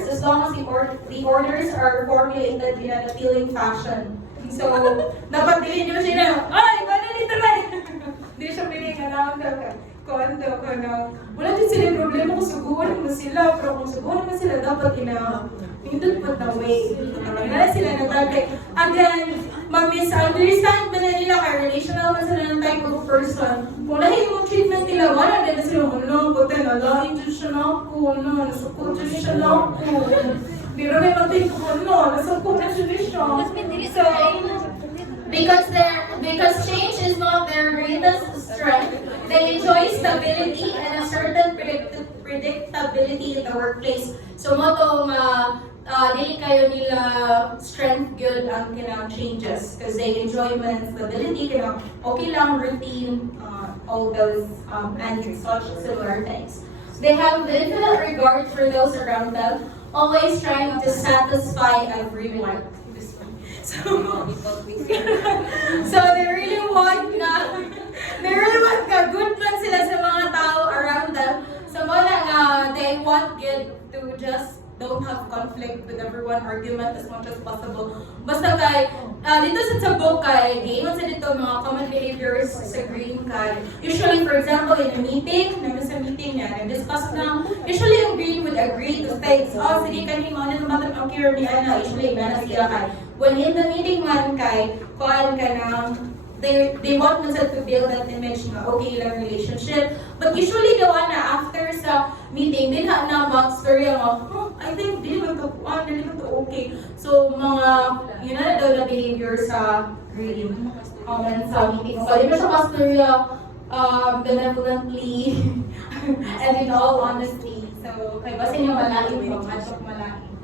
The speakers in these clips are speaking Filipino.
orders as long as the orders are formulated in an appealing fashion. So, dapat bilhin nyo siya na, ay, wala dito na! Hindi siya bilhin ka na, kondo ka na. Wala din sila yung problema kung suguan mo sila, pero kung suguan mo sila, dapat hindi pa na way. Wala sila nagtagay. Again, mag-misunderstand ba na nila kay relational man sila ng type of person. Kung lahi yung treatment nila, wala din na sila, ano, buti na, lahi dyan siya na ako, ano, nasukot dyan siya na ako. Di rin may mag-think ko, ano, nasukot na siya siya. So, because change is not their greatest strength, they enjoy stability and a certain predictability in the workplace. So, motong, dili kayo nila strength good ang kinang changes because they enjoy stability, kinang okay lang, routine, all those and such similar things. They have infinite regard for those around them, always trying to satisfy everyone. So, so they really want good man sila sa mga tao around them. So wala nga, they want good to just don't have conflict with everyone, argument as much as possible. Basta kay, dito sa book kay, giingon sa dito mga common behaviors sa green kay. Usually, for example, in a meeting, naman sa meeting niya, nag-discuss na, usually yung green would agree to things. Oh, sige, kanina mo, ano naman ang cure ni Ana, usually, na sila kay. When in the meeting man kay, kuhaan ka na, they want themselves to build that image na okay lang relationship. But usually daw na after sa meeting, din na mag-story ang I think di naman to okay. So mga, yun na daw na behavior sa green comment sa meeting. So di ba siya mag-story benevolently and in all honesty. So kay basin yung malaking from Adjok Malaking.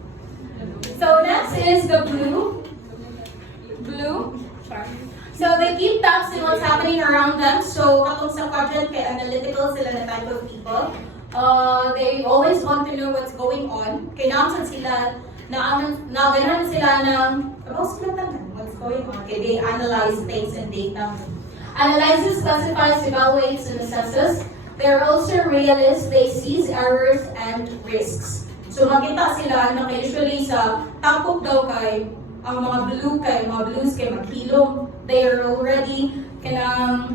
So next is the blue. So they keep tabs on what's happening around them. So katong sa quadrant kay analytical sila na type of people. They always want to know what's going on. Kailangan sila na ganahan sila ng what's going on. Okay, they analyze things and data. Analyzes, classifies, evaluates, and assesses. They're also realists. They seize errors and risks. So makita sila na usually sa tapok daw kay ang mga blues kay maghilom. They are already trying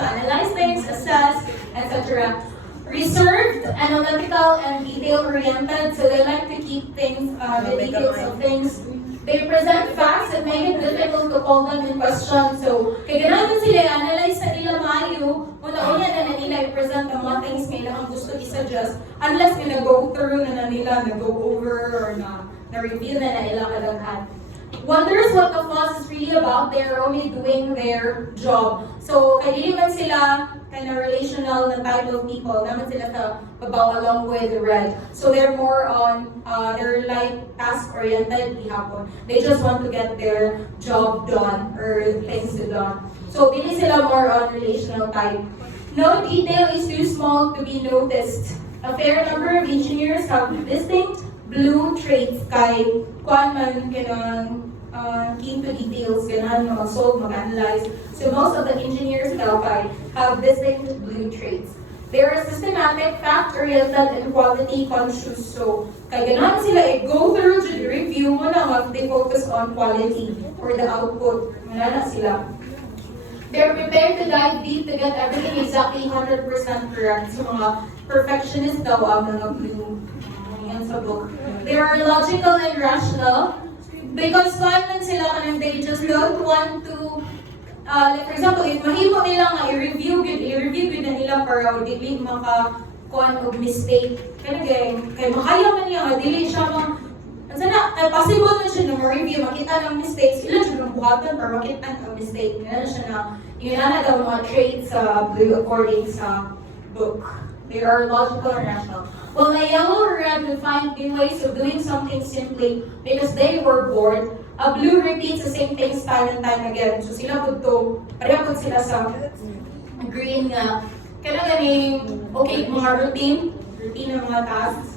to analyze things, assess, etc. Reserved, analytical, and detail-oriented, so they like to keep things, the details of things. They present facts that make it difficult to call them in question. So, kaya ganahan sila, analyze na nila maayo, una-una na nila i-present ang mga things may lang gusto i-suggest, unless may nag-go through na nila, nag-go over, or na-review na nila kadaghan. Wonders what the fuss is really about. They're only doing their job. So, kaya man sila kind of relational na type of people. Naman sila sa babaw along with the red. So, they're more on, they're like task-oriented hapon. They just want to get their job done or things done. So, dili sila more on relational type. No detail is too small to be noticed. A fair number of engineers have distinct blue traits kay kuan man kanang keen to details, ganahan mag-solve, mag-analyze. So most of the engineers daw kay have distinct blue traits. They are systematic, fact-oriented, and quality-conscious. So kay ganahan sila go through to the review mo na they focus on quality or the output. Wala sila. They're prepared to dive deep to get everything exactly 100% correct. So mga perfectionist daw ang mga blue. Sa book. They are logical and rational because man sila kanang they just don't want to like for example if mahimo nila nga i-review gud na nila para dili maka kuan og mistake kay makaya man niya dili siya possible na siya na review makita ng mistakes ilan siya buhatan para makita ang mistake na siya na yun na daw mga traits sa blue according sa book. They are logical and rational. While the yellow or red would find new ways of doing something simply because they were bored, a blue repeats the same things time and time again. So sila po to, pareha po sila sa green nga. Kailangan okay, mga routine ng mga tasks.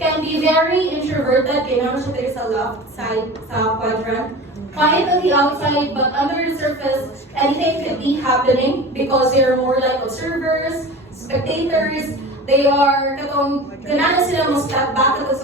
Can be very introverted, kailangan siya sa left side sa quadrant. Quiet on the outside, but under the surface, anything could be happening because they're more like observers, spectators, They are, katong, ganana sila mo step back ato sa